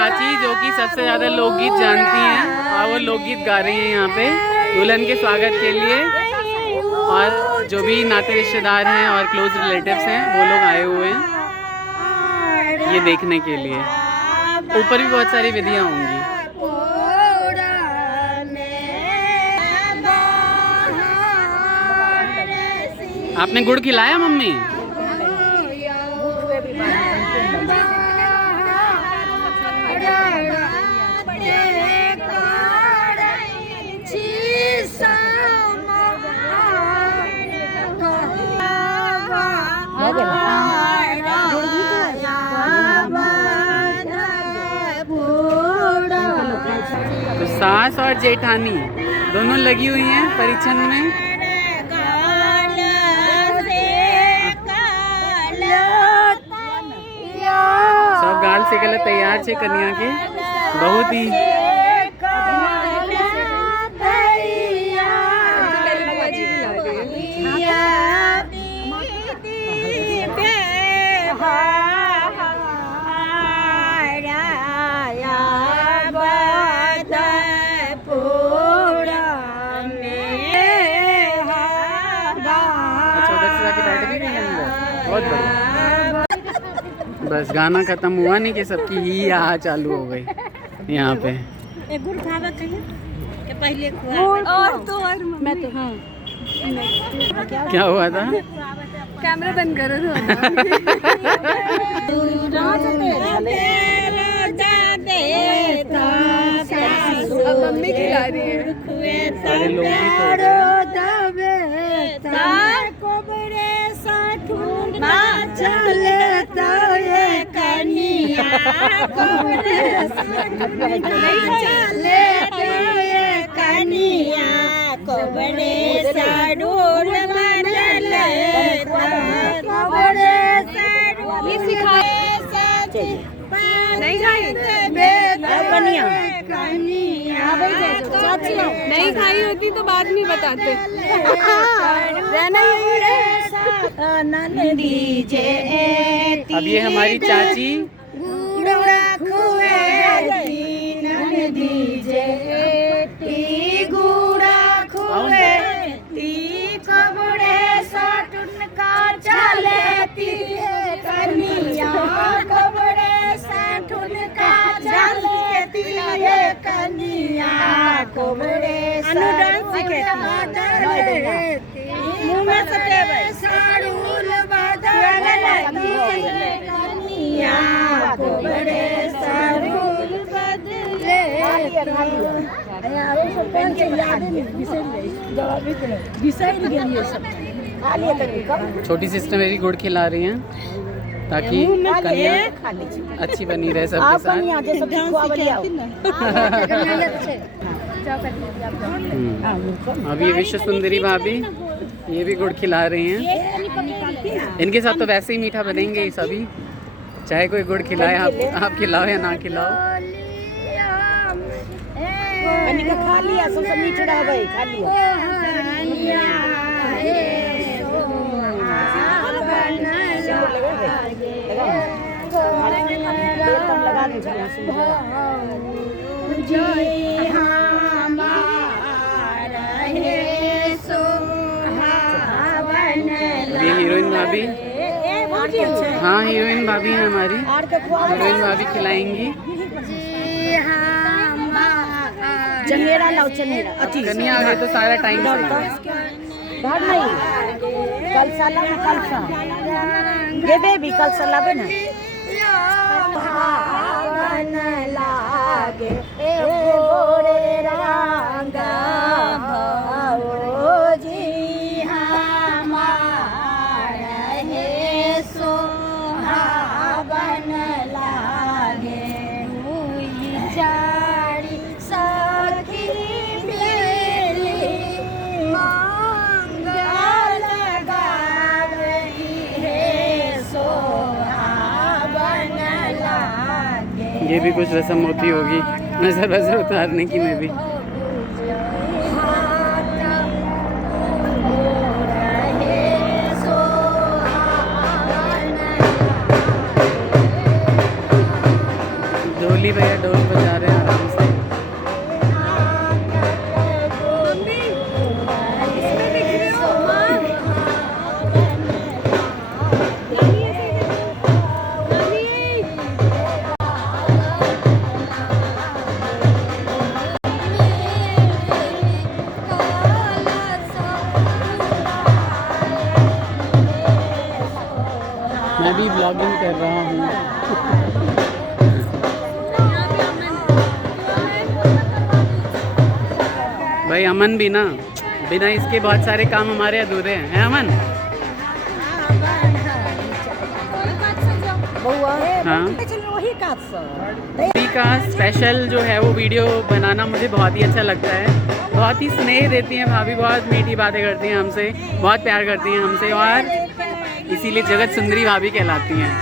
चाची जो कि सबसे ज़्यादा लोकगीत जानती हैं और वो लोकगीत गा रही हैं यहाँ पे दुल्हन के स्वागत के लिए। और जो भी नाते रिश्तेदार हैं और क्लोज रिलेटिव्स हैं वो लोग आए हुए हैं ये देखने के लिए। ऊपर भी बहुत सारी विधियाँ होंगी। आपने गुड़ खिलाया मम्मी? तो सास और जेठानी दोनों लगी हुई हैं परीक्षण में। सब गाल से गलत तैयार छे कन्या के बहुत ही। बहुत बढ़िया। बस गाना खत्म हुआ नहीं कि सबकी ही यहाँ चालू हो गई यहाँ पे। एक गुड़ खावा चाहिए पहले और तो और मैं तो हाँ क्या हुआ था? कैमरा बंद करो अब मम्मी खिला रही है। सारे लोग भी नहीं खाई नहीं खाई होती तो बाद में बताते। रहना अब ये हमारी चाची छोटी सिस्टर मेरी गुड़ खिला रही हैं ताकि कन्या अच्छी बनी रहे सबके साथ। अभी विश्व सुंदरी भाभी ये भी गुड़ खिला रही हैं। इनके साथ तो वैसे ही मीठा बनेंगे ही सभी, चाहे कोई गुड़ खिलाए आप खिलाओ या ना खिलाओ। खा लिया सबसे मीठा भाई खा लिया। ये हीरोइन भाभी, हाँ हीरोइन भाभी है हमारी, हीरोइन भाभी खिलाएंगी। चनेरा लाओ चनेरा कन्या आ गई तो सारा टाइम घर नहीं कल साला में कल सा ये बेबी कल साला बे ना लागे गोरे रंगा भौजी हमार हे सोहावन लागे हुई जाड़ी सखी मेरी मंगल गावई हे सोहावन लागे। ये भी कुछ रस्म होती होगी नजर वजर उतारने की। मैं भी डोली मुरली भैया ढोल बजा रहे हैं आराम से। मैं भी ब्लॉगिंग कर रहा हूँ। भाई अमन भी ना, बिना इसके बहुत सारे काम हमारे अधूरे हैं अमन? हाँ, का स्पेशल जो है वो वीडियो बनाना मुझे बहुत ही अच्छा लगता है। बहुत ही स्नेह देती हैं भाभी, बहुत मीठी बातें करती हैं हमसे, बहुत प्यार करती हैं हमसे, और इसीलिए जगत सुंदरी भाभी कहलाती हैं।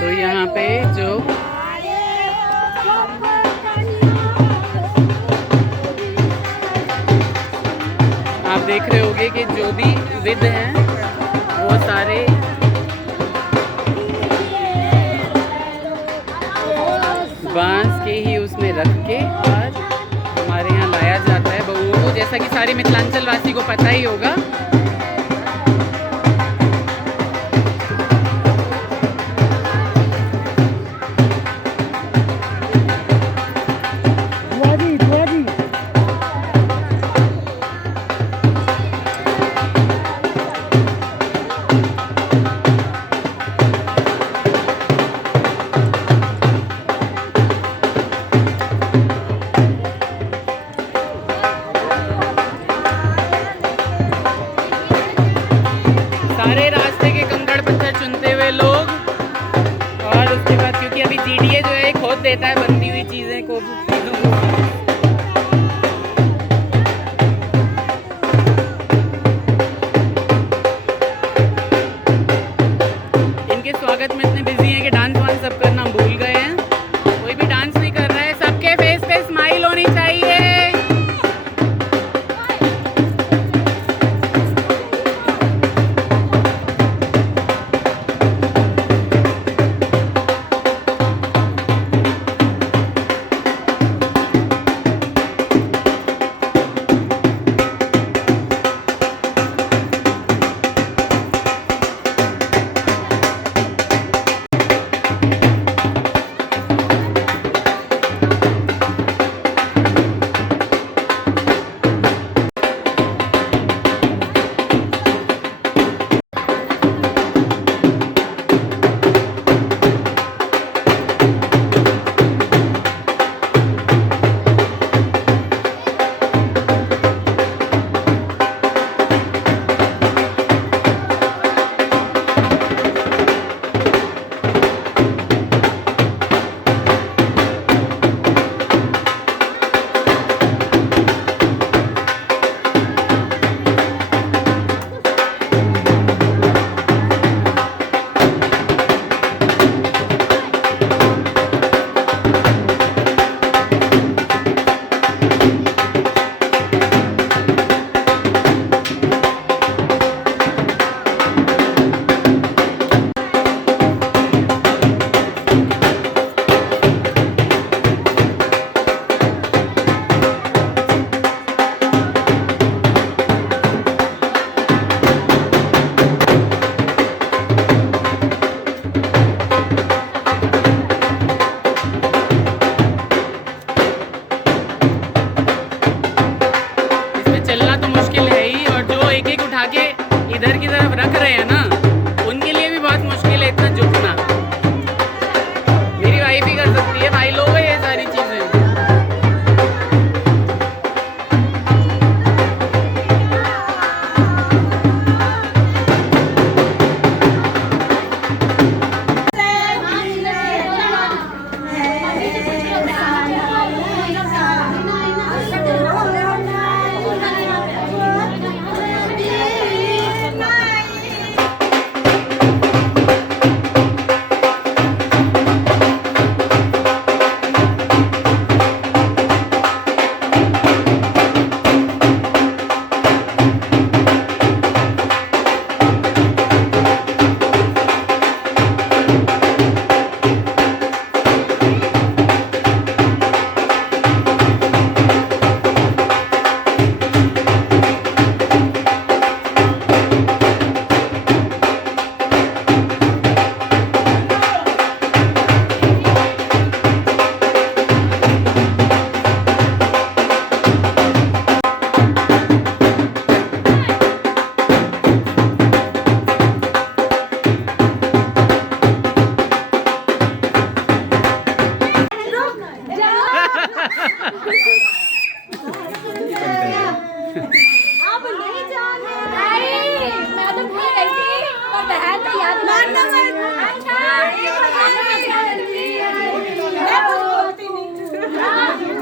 तो यहाँ पे जो आप देख रहे होंगे कि जो भी विध हैं वो सारे बांस के ही उसमें रख के और हमारे यहाँ लाया जाता है बहुओं को, जैसा कि सारे मिथिलांचल वासी को पता ही होगा। सारे रास्ते के कंकड़ पत्थर चुनते हुए लोग, और उसके बाद क्योंकि अभी जीडीए जो है खोद देता है बनती हुई चीज़ें को। इनके स्वागत में इतने बिजी हैं कि डांस वांस सब करना भूल गए हैं। कोई भी डांस नहीं कर रहा है, सबके फेस पे स्माइल होनी चाहिए।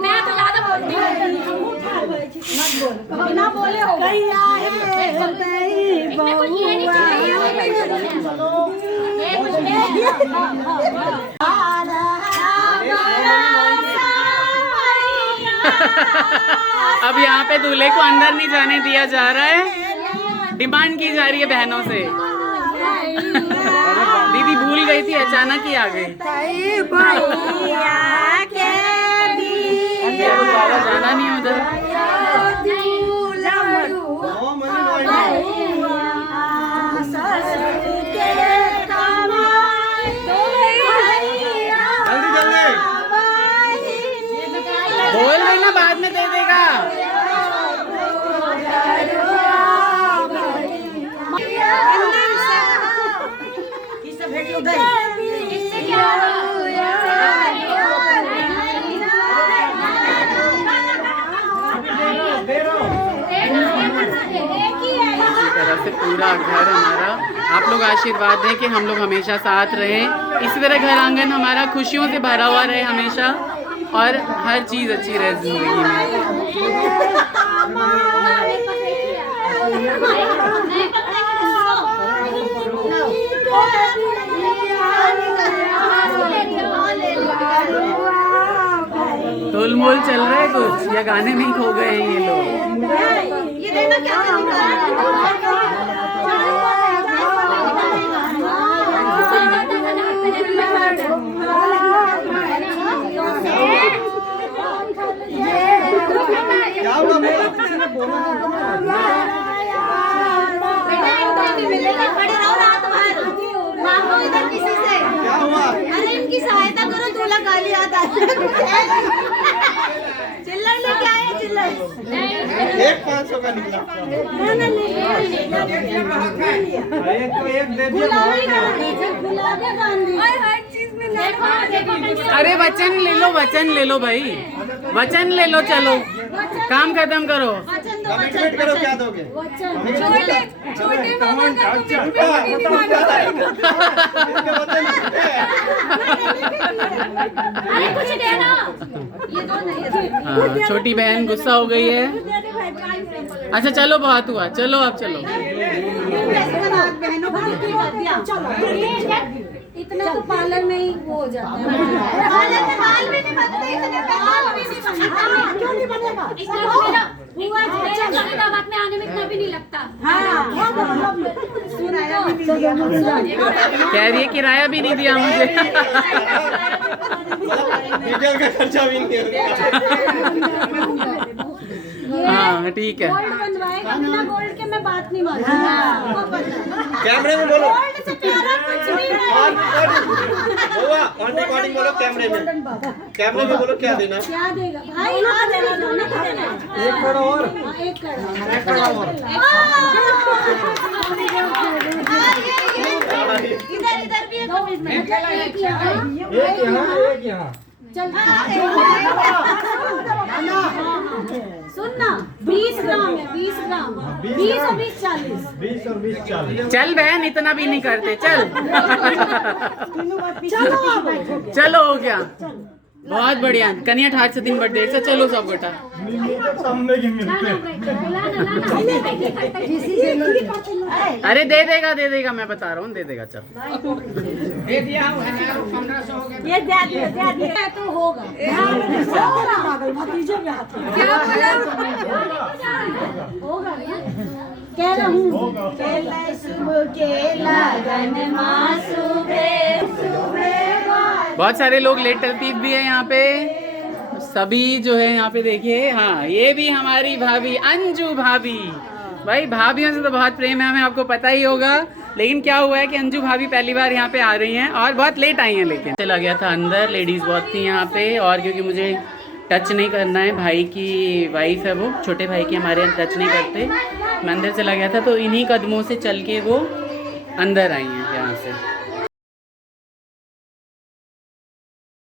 मैं तो ज्यादा बोलती बिना बोले हो गई अब यहाँ पे दूल्हे को अंदर नहीं जाने दिया जा रहा है, डिमांड की जा रही है बहनों से। दीदी भूल गई थी, अचानक ही आ गई। जाना नहीं उधर। बोल रही ना, बाद में दे देगा। से पूरा घर हमारा, आप लोग आशीर्वाद दें कि हम लोग हमेशा साथ रहें, इसी तरह घर आंगन हमारा खुशियों से भरा हुआ रहे हमेशा, और हर चीज़ अच्छी रहे जिंदगी में। तोलमोल चल रहा है कुछ, या गाने में ही खो गए हैं ये लोग। अरे इनकी सहायता करो, दूल्हा गाली आता है। चिल्लर लेके आए, चिल्लर एक 500 का निकला। एक तो एक दे दिया। हर चीज में अरे वचन ले लो, वचन ले लो भाई, वचन ले लो। चलो काम खत्म करो। कमिटमेंट करो, क्या दोगे? छोटे कुछ देना। हाँ, छोटी बहन गुस्सा हो गई है। अच्छा चलो, बहुत हुआ, चलो अब चलो। इतना तो पार्लर में ही वो हो जाता है। पार्लर में बाल भी नहीं बनते, इतने बाल भी नहीं बनते। क्यों नहीं बनेगा? इतना तो मेरा दावत में आने में इतना भी नहीं लगता। कह रही है किराया भी नहीं दिया मुझे। डीजल का खर्चा भी नहीं है। हाँ ठीक है। गोल्ड बनवाएगा, बिना गोल्ड के मैं बात नहीं मानूंगी। कैमरे में बोलो। गोल्ड से प्यारा कुछ नहीं है। ऑन रिकॉर्डिंग बोलो, कैमरे में। कैमरे में बोलो, क्या देना? क्या देगा भाई? हाँ देना, दोनों को देना। 1 करोड़ और। एक करोड़। इधर इधर भी एक कमिटमेंट। एक यहाँ। चल सुनना, 20 ग्राम है, 20 ग्राम, 20 और 20 40। 20 और 20 40। चल बहन, इतना भी नहीं करते, चल। चलो हो गया, बहुत बढ़िया। कन्या ठाट से 3 बर्थडे से चलो सब बेटा। सामने की मिलते। अरे दे देगा, मैं बता रहा हूँ, दे देगा। चल दे दिया, 1500 हो गया। ये दे दिया तो होगा। क्या बोला? होगा, कह रहा हूँ। बहुत सारे लोग लेट तरतीब भी है यहाँ पे, सभी जो है यहाँ पे देखिए। हाँ, ये भी हमारी भाभी अंजू भाभी। भाई भाभीयों से तो बहुत प्रेम है हमें, आपको पता ही होगा। लेकिन क्या हुआ है कि अंजू भाभी पहली बार यहाँ पे आ रही हैं और बहुत लेट आई हैं। लेकिन चला गया था अंदर, लेडीज़ बहुत थी यहाँ पे, और क्योंकि मुझे टच नहीं करना है, भाई की वाइफ है वो, छोटे भाई की, हमारे यहाँ टच नहीं करते, मैं अंदर चला गया था। तो इन्हीं कदमों से चल के वो अंदर आई हैं यहाँ से।